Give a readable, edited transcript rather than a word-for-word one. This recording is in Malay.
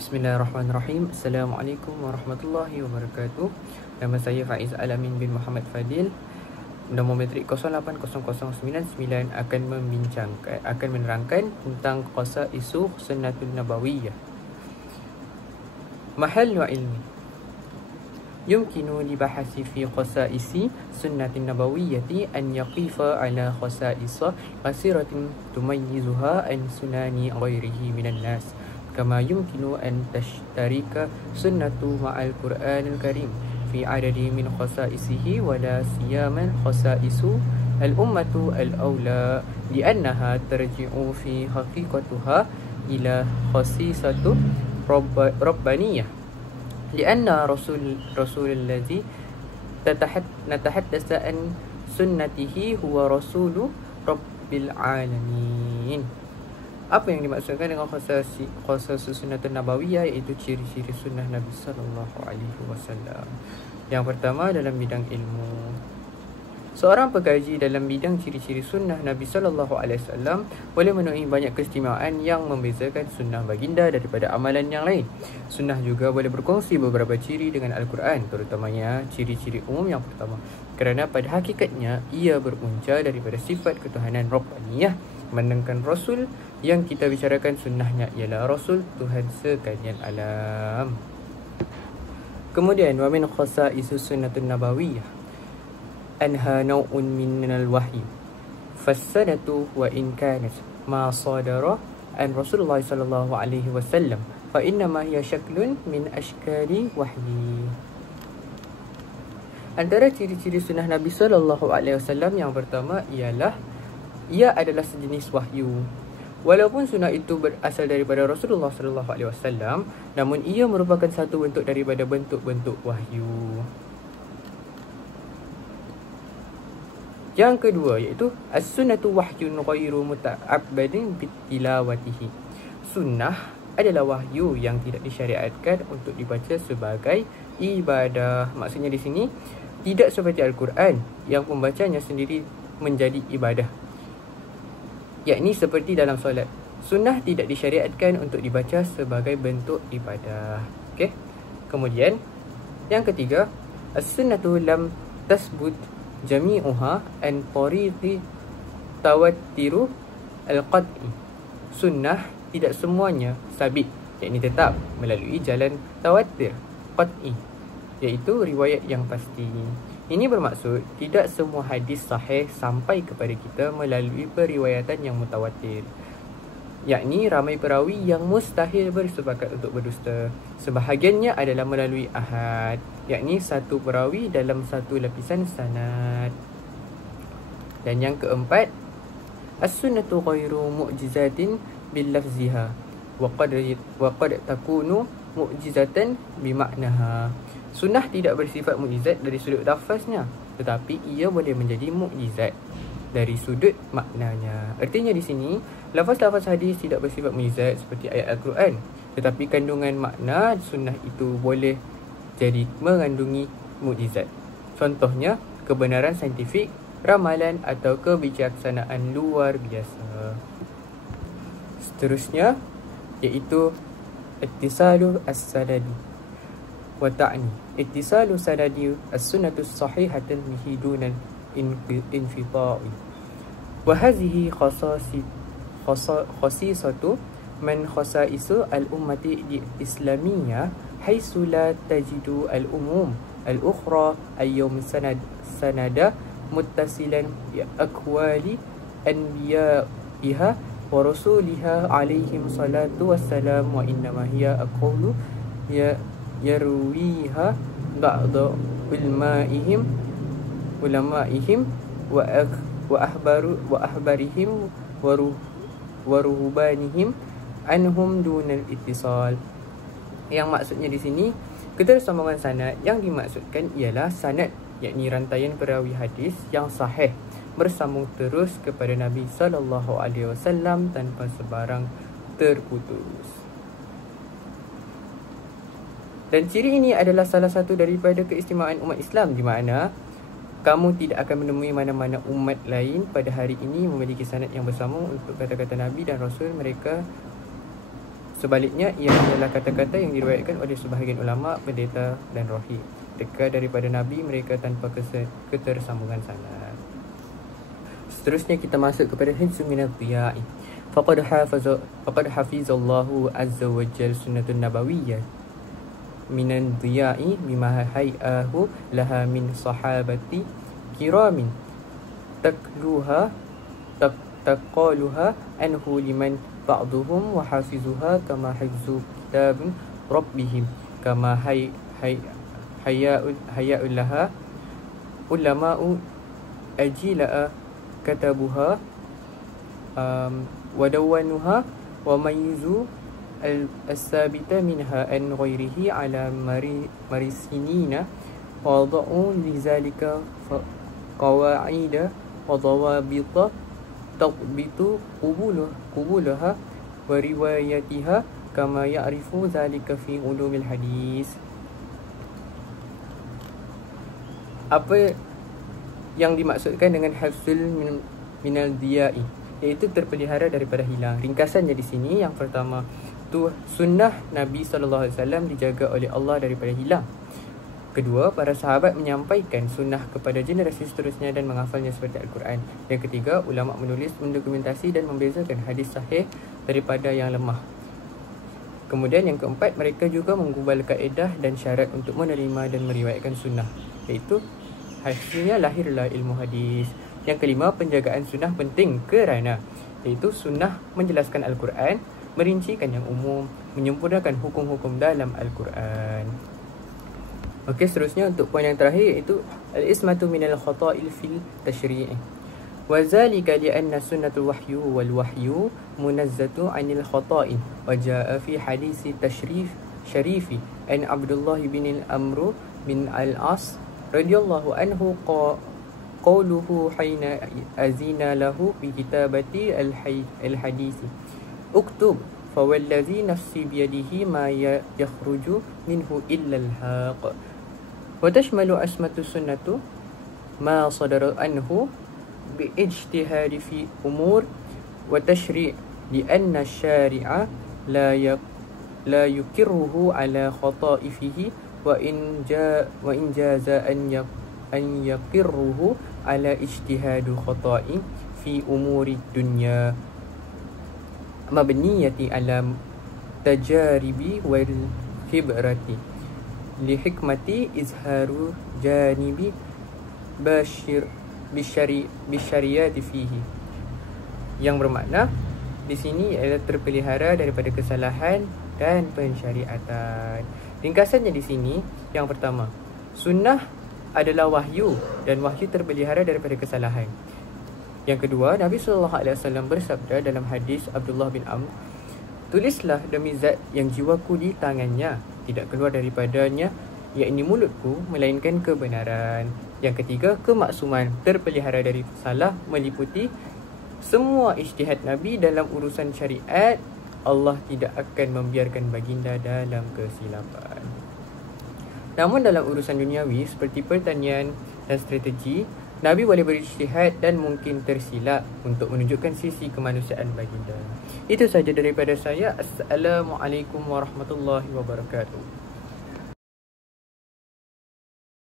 Bismillahirrahmanirrahim. Assalamualaikum warahmatullahi wabarakatuh. Nama saya Faiz Alamin bin Muhammad Fadil. Nombor metrik 080099 akan menerangkan tentang khasaisu Sunnatun Nabawiyah. Mahallu ilmi yumkinu libahasi fi khasaisi Sunnatin Nabawiyyati an yaqifa ala khasaisa qasiratin tumayyizuha an sunani ghairihi minan nas. كما يمكن أن تشترك سنة مع القرآن الكريم في عدد من خصائصه ولا سيما خصائص الأمة الأولى لأنها ترجع في حقيقتها إلى خصيصة ربانية لأن رسول الذي نتحدث عن سنته هو رسول رب العالمين. Apa yang dimaksudkan dengan khasaisus Sunnatun Nabawiyah, iaitu ciri-ciri sunnah Nabi sallallahu alaihi wasallam. Yang pertama, dalam bidang ilmu. Seorang pengkaji dalam bidang ciri-ciri sunnah Nabi sallallahu alaihi wasallam boleh menemui banyak keistimewaan yang membezakan sunnah baginda daripada amalan yang lain. Sunnah juga boleh berkongsi beberapa ciri dengan Al-Quran, terutamanya ciri-ciri umum yang pertama, kerana pada hakikatnya ia berpunca daripada sifat ketuhanan Rabbaniyah. Sedangkan Rasul yang kita bicarakan sunnahnya ialah Rasul Tuhan sekalian alam. Kemudian, wa min khasaisu Sunnatun Nabawiyah anha naw'un min al-wahyi fassanatu wa in kanat ma sadara an Rasulullah sallallahu alaihi wasallam fa innama hiya syaklun min ashkali wahyi. Antara ciri-ciri sunnah Nabi sallallahu alaihi wasallam yang pertama ialah ia adalah sejenis wahyu. Walaupun sunnah itu berasal daripada Rasulullah sallallahu alaihi wasallam, namun ia merupakan satu bentuk daripada bentuk-bentuk wahyu. Yang kedua iaitu as-sunnatu wahyun ghairu muta'abbadin bitilawatihi. Sunnah adalah wahyu yang tidak disyariatkan untuk dibaca sebagai ibadah. Maksudnya di sini tidak seperti Al-Quran yang pembacanya sendiri menjadi ibadah, yakni seperti dalam solat. Sunnah tidak disyariatkan untuk dibaca sebagai bentuk ibadah. Okey. Kemudian yang ketiga, as-sunnatu lam tasbut jami'uha an tariqi tawattiru al-qat'i. Sunnah tidak semuanya sabit, yakni tetap melalui jalan tawatir qat'i, iaitu riwayat yang pasti. Ini bermaksud tidak semua hadis sahih sampai kepada kita melalui periwayatan yang mutawatir, yakni ramai perawi yang mustahil bersepakat untuk berdusta. Sebahagiannya adalah melalui ahad, yakni satu perawi dalam satu lapisan sanad. Dan yang keempat, as-sunnatu ghairu mu'jizatin bil lafziha wa qad takunu mu'jizatan bi maknaha. Sunnah tidak bersifat mukjizat dari sudut lafaznya, tetapi ia boleh menjadi mukjizat dari sudut maknanya. Artinya di sini, lafaz-lafaz hadis tidak bersifat mukjizat seperti ayat Al-Quran, tetapi kandungan makna sunnah itu boleh jadi mengandungi mukjizat. Contohnya, kebenaran saintifik, ramalan atau kebijaksanaan luar biasa. Seterusnya iaitu ittisalu as-sanadi. وتعني اتصال سند السنة الصحيحة به دون الانقطاع. وهذه خصيصة من خصائص الأمة الإسلامية، حيث لا تجد الأمم الأخرى اليوم سند متصلا بأقوال أنبيائها ورسولها عليهم الصلاة والسلام، وإنما هي أقوال يرويها بعض علمائهم وأحبارهم ورهبانهم عنهم دون الاتصال. Yang maksudnya di sini, ketersambungan sanad yang dimaksudkan ialah sanad, yakni rantaian perawi hadis yang sahih bersambung terus kepada Nabi sallallahu alaihi wasallam tanpa sebarang terputus. Dan ciri ini adalah salah satu daripada keistimewaan umat Islam, di mana kamu tidak akan menemui mana-mana umat lain pada hari ini memiliki sanad yang bersambung untuk kata-kata Nabi dan Rasul mereka Sebaliknya, ia adalah kata-kata yang diriwayatkan oleh sebahagian ulama, pendeta dan rohi daripada Nabi mereka tanpa ketersambungan sanad. Seterusnya kita masuk kepada hifzu minad dhiya'i. Faqad hafizallahu azza wa jalla sunnatun nabawiyyah minan dhiya'i bima hay'ahu laha min sahabati kiramin taqaluha anhu liman ba'duhum wa hafizuha kama hifzu kitabin rabbihim kama haya'ul laha ulama'u ajila'a katabuha wadawanuha wa mayyizu al-sabita minha an ghairihi ala marisinina wa wada'u lizalika qawa'ida wa dawabita taqbitu qubulaha wa riwayatiha kama ya'rifu zalika fi ulumil hadis. Apa yang dimaksudkan dengan hafzul minal dhiya'i, iaitu terpelihara daripada hilang. Ringkasannya di sini, yang pertama tu sunnah Nabi SAW dijaga oleh Allah daripada hilang. Kedua, para sahabat menyampaikan sunnah kepada generasi seterusnya dan menghafalnya seperti Al-Quran. Yang ketiga, ulama menulis, mendokumentasi dan membezakan hadis sahih daripada yang lemah. Kemudian yang keempat, mereka juga menggubal kaedah dan syarat untuk menerima dan meriwayatkan sunnah, iaitu hasilnya lahirlah ilmu hadis. Yang kelima, penjagaan sunnah penting kerana iaitu sunnah menjelaskan Al-Quran, merincikan yang umum, menyempurnakan hukum-hukum dalam Al-Quran. Okey, seterusnya untuk poin yang terakhir iaitu al-ismatu minal khata'il fil tashri'. Wa zalika li anna sunnatul wahyu wal wahyu munazzatu 'anil khata'i wa jaa'a fi hadisi syarifi an Abdullah bin al-Amr bin al-As radhiyallahu anhu qawluhu hina azina lahu bi kitabati al-hadisi uktub fawalladhi nafsi biyadihi ma yakhruju minhu illa al-haq. وتشمل أسمة السنة ما صدر عنه باجتهاد في أمور وتشريع لأن الشارع لا يكره على خطائفه وإن جاز أن يقره على اجتهاد خطأ في أمور الدنيا مبنية على تجارب والخبرة lihikmati izharu janibi bisyariati fihi, yang bermakna di sini adalah terpelihara daripada kesalahan dan pensyariatan. Ringkasannya di sini, yang pertama, sunnah adalah wahyu dan wahyu terpelihara daripada kesalahan. Yang kedua, Nabi SAW bersabda dalam hadis Abdullah bin Amr, tulislah demi zat yang jiwaku di tangannya, tidak keluar daripadanya, yakni mulutku, melainkan kebenaran. Yang ketiga, kemaksuman terpelihara dari salah meliputi semua ijtihad Nabi dalam urusan syariat. Allah tidak akan membiarkan baginda dalam kesilapan. Namun dalam urusan duniawi seperti pertanian dan strategi, Nabi boleh berijtihad dan mungkin tersilap untuk menunjukkan sisi kemanusiaan baginda. Itu saja daripada saya. Assalamualaikum warahmatullahi wabarakatuh.